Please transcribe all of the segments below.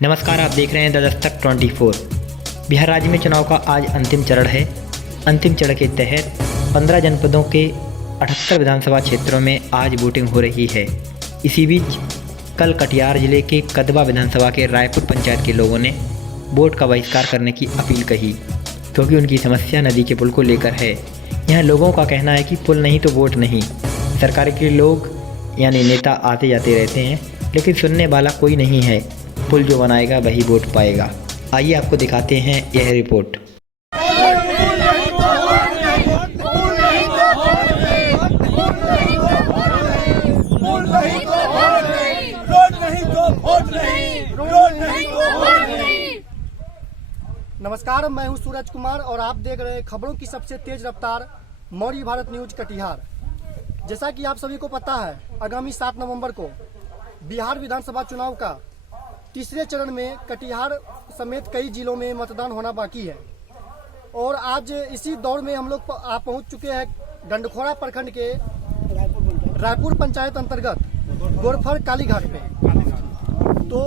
नमस्कार, आप देख रहे हैं द दस्तक 24। बिहार राज्य में चुनाव का आज अंतिम चरण है। अंतिम चरण के तहत 15 जनपदों के 78 विधानसभा क्षेत्रों में आज वोटिंग हो रही है। इसी बीच कल कटिहार जिले के कदवा विधानसभा के रायपुर पंचायत के लोगों ने वोट का बहिष्कार करने की अपील कही, क्योंकि उनकी समस्या नदी के पुल को लेकर है। यहाँ लोगों का कहना है कि पुल नहीं तो वोट नहीं। सरकार के लोग यानी नेता आते जाते रहते हैं, लेकिन सुनने वाला कोई नहीं है। पुल जो बनाएगा वही वोट पाएगा। आइए आपको दिखाते हैं यह रिपोर्ट। नमस्कार, मैं हूं सूरज कुमार और आप देख रहे हैं खबरों की सबसे तेज रफ्तार मौर्य भारत न्यूज कटिहार। जैसा कि आप सभी को पता है, आगामी 7 नवंबर को बिहार विधानसभा चुनाव का तीसरे चरण में कटिहार समेत कई जिलों में मतदान होना बाकी है। और आज इसी दौर में हम लोग पहुंच चुके हैं डंडखोरा प्रखंड के रायपुर पंचायत अंतर्गत गोरफर कालीघाट पे। तो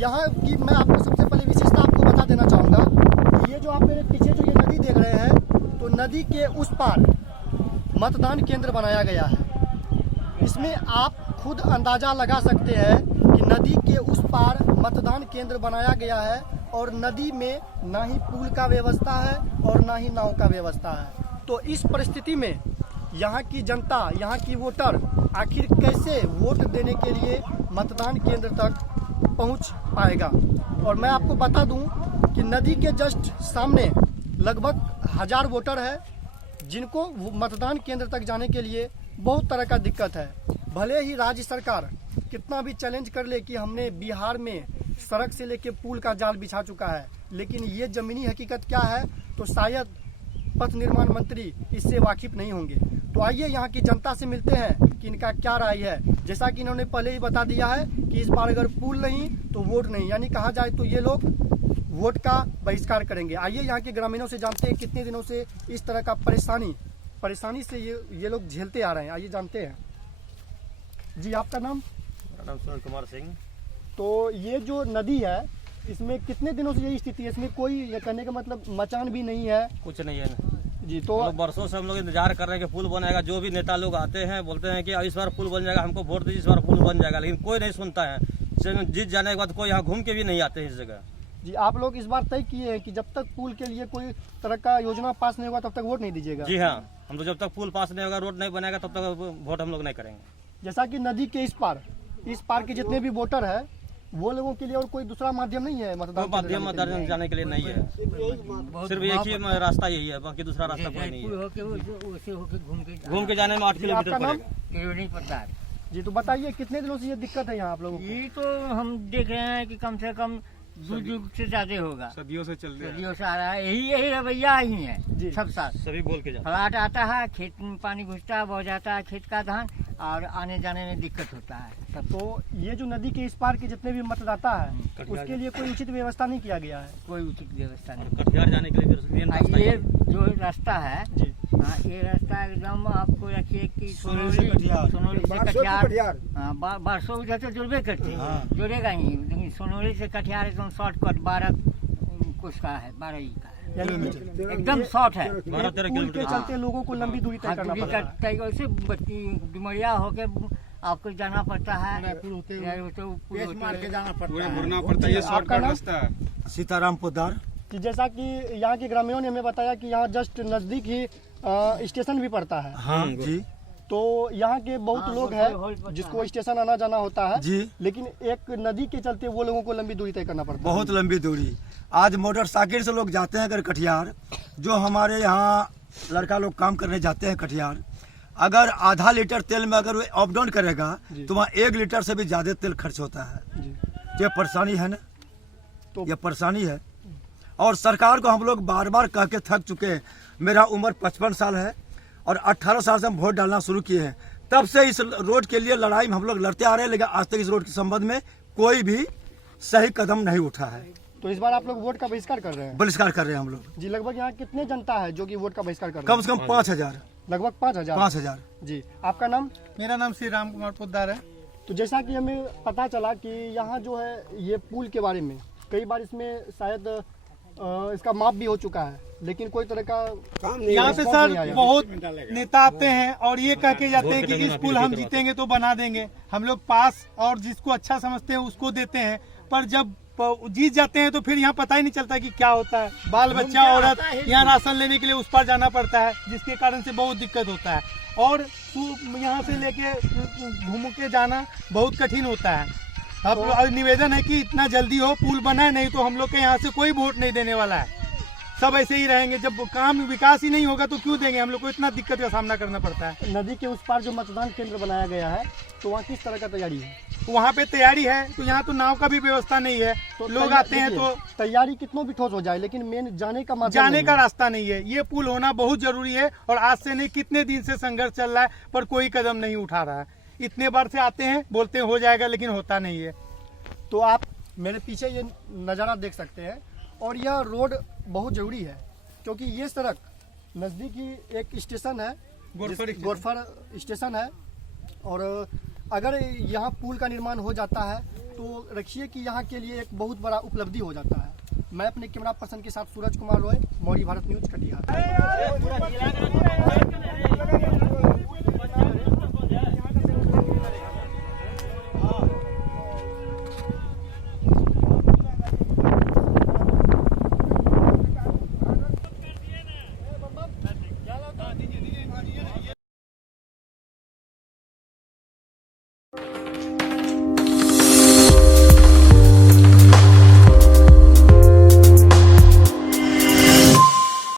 यहाँ की मैं आपको सबसे पहले विशेषता आपको बता देना चाहूँगा कि ये जो आप मेरे पीछे जो ये नदी देख रहे हैं, तो नदी के उस पार मतदान केंद्र बनाया गया है। इसमें आप खुद अंदाजा लगा सकते हैं कि नदी के उस पार मतदान केंद्र बनाया गया है और नदी में ना ही पुल का व्यवस्था है और ना ही नाव का व्यवस्था है। तो इस परिस्थिति में यहाँ की जनता, यहाँ की वोटर आखिर कैसे वोट देने के लिए मतदान केंद्र तक पहुँच पाएगा। और मैं आपको बता दूं कि नदी के जस्ट सामने लगभग 1000 वोटर है, जिनको मतदान केंद्र तक जाने के लिए बहुत तरह का दिक्कत है। भले ही राज्य सरकार कितना भी चैलेंज कर ले कि हमने बिहार में सड़क से लेके पुल का जाल बिछा चुका है, लेकिन ये जमीनी हकीकत क्या है तो शायद पथ निर्माण मंत्री इससे वाकिफ नहीं होंगे। तो आइए यहाँ की जनता से मिलते हैं कि इनका क्या राय है। जैसा कि इन्होंने पहले ही बता दिया है कि इस बार अगर पुल नहीं तो वोट नहीं, यानी कहा जाए तो ये लोग वोट का बहिष्कार करेंगे। आइए यहाँ के ग्रामीणों से जानते हैं कितने दिनों से इस तरह का परेशानी से ये लोग झेलते आ रहे हैं। आइए जानते हैं। जी, आपका नाम? मेरा नाम सूरज कुमार सिंह। तो ये जो नदी है, इसमें कितने दिनों से यही स्थिति है? इसमें कोई, ये कहने का मतलब मचान भी नहीं है, कुछ नहीं है जी। तो बरसों से हम लोग इंतजार कर रहे हैं कि पुल बनेगा। जो भी नेता लोग आते हैं बोलते हैं कि इस बार पुल बन जाएगा, हमको वोट दीजिए, इस बार पुल बन जाएगा, लेकिन कोई नहीं सुनता है। जीत जाने के बाद कोई यहाँ घूम के भी नहीं आते हैं इस जगह। जी, आप लोग इस बार तय किए हैं कि जब तक पुल के लिए कोई तरह का योजना पास नहीं होगा तब तक वोट नहीं दीजिएगा? जी हाँ, हम तो जब तक पुल पास नहीं होगा, रोड नहीं बनेगा, तब तक वोट हम लोग नहीं करेंगे। जैसा कि नदी के इस पार के जितने भी वोटर है, वो लोगों के लिए और कोई दूसरा माध्यम नहीं है मतदान जाने के लिए नहीं है। सिर्फ एक ही रास्ता यही है, बाकी दूसरा रास्ता कोई नहीं है। घूम के जाने में 8 किलोमीटर पड़ेगा। जी, तो बताइए कितने दिनों से ये दिक्कत है यहाँ आप लोगों को? ये तो हम देख रहे हैं कि कम से कम युग से ज्यादा होगा। सदियों से चल रहा है, सदियों से आ रहा है। यही रवैया ही है जी। सब साथ सभी बोल के जाते फ्लड आता है, खेत में पानी घुसता है, बह जाता है खेत का धान, और आने जाने में दिक्कत होता है। तो ये जो नदी के इस पार के जितने भी मतदाता है, उसके लिए कोई उचित व्यवस्था नहीं किया गया है? कोई उचित व्यवस्था नहीं। कटिहार जाने के लिए ये जो रास्ता है, जी, हाँ, ये रास्ता एकदम आपको रखिए कि सोनौली से कटिहार, बारसो उधर से जुड़बे करते, जुड़ेगा ही, लेकिन सोनौली से कटिहार एकदम शॉर्टकट 12 कुछ का है, 12 ही का है, एकदम शॉर्ट है। पुल के चलते लोगों को लंबी दूरी तय करना पड़ता है। वैसे डुमरिया होके आपको जाना पड़ता है, मार के जाना पड़ता है। ये शॉर्टकट रास्ता है। सीताराम पोदार कि जैसा कि यहाँ के ग्रामीणों ने हमें बताया कि यहाँ जस्ट नजदीक ही स्टेशन भी पड़ता है। हाँ जी। तो यहाँ के बहुत लोग हैं जिसको स्टेशन आना जाना होता है जी, लेकिन एक नदी के चलते वो लोगों को लंबी दूरी तय करना पड़ता है। बहुत लंबी दूरी। आज मोटरसाइकिल से लोग जाते हैं अगर कटिहार, जो हमारे यहाँ लड़का लोग काम करने जाते हैं कटिहार, अगर आधा लीटर तेल में अगर वो अप डाउन करेगा तो वहाँ 1 लीटर से भी ज्यादा तेल खर्च होता है। ये परेशानी है ना, तो ये परेशानी है। और सरकार को हम लोग बार बार कह के थक चुके हैं। मेरा उम्र 55 साल है और 18 साल से हम वोट डालना शुरू किए हैं। तब से इस रोड के लिए लड़ाई में हम लोग लड़ते आ रहे हैं, लेकिन आज तक इस रोड के संबंध में कोई भी सही कदम नहीं उठा है। तो इस बार आप लोग वोट का बहिष्कार कर रहे हैं? बहिष्कार कर रहे हैं हम लोग जी। लगभग यहाँ कितने जनता है जो कि वोट का बहिष्कार कर रहे हैं? कम से कम 5000। लगभग 5000। 5000 जी। आपका नाम? मेरा नाम श्री राम कुमार पोद्दार है। तो जैसा कि हमें पता चला कि यहाँ जो है ये पुल के बारे में कई बार इसमें शायद इसका माप भी हो चुका है, लेकिन कोई तरह का यहाँ पे response नहीं सर आया। बहुत नेता आते हैं और ये कह के जाते हैं कि इस पुल हम जीतेंगे तो बना देंगे, हम लोग पास और जिसको अच्छा समझते हैं उसको देते हैं, पर जब जीत जाते हैं तो फिर यहाँ पता ही नहीं चलता कि क्या होता है। बाल बच्चा औरत यहाँ राशन लेने के लिए उस पार जाना पड़ता है, जिसके कारण से बहुत दिक्कत होता है और यहाँ से लेके घूम के जाना बहुत कठिन होता है। अब निवेदन है कि इतना जल्दी हो, पुल बनाए, नहीं तो हम लोग के यहाँ से कोई वोट नहीं देने वाला है, सब ऐसे ही रहेंगे। जब काम विकास ही नहीं होगा तो क्यों देंगे, हम लोग को इतना दिक्कत का सामना करना पड़ता है। नदी के उस पार जो मतदान केंद्र बनाया गया है, तो वहाँ किस तरह का तैयारी है? वहाँ पे तैयारी है, तो यहाँ तो नाव का भी व्यवस्था नहीं है, तो लोग आते हैं तो तैयारी कितनों भी ठोस हो जाए, लेकिन मेन जाने का माध्यम जाने नहीं का है। रास्ता नहीं है। ये पुल होना बहुत जरूरी है और आज से नहीं, कितने दिन से संघर्ष चल रहा है पर कोई कदम नहीं उठा रहा है। इतने बार से आते हैं, बोलते हैं हो जाएगा, लेकिन होता नहीं है। तो आप मेरे पीछे ये नज़ारा देख सकते हैं और यह रोड बहुत ज़रूरी है, क्योंकि ये सड़क नज़दीकी एक स्टेशन है, गोरफर स्टेशन है, और अगर यहाँ पुल का निर्माण हो जाता है तो रखिए कि यहाँ के लिए एक बहुत बड़ा उपलब्धि हो जाता है। मैं अपने कैमरा पर्सन के साथ सूरज कुमार रॉय, मौरी भारत न्यूज़ कटिहार।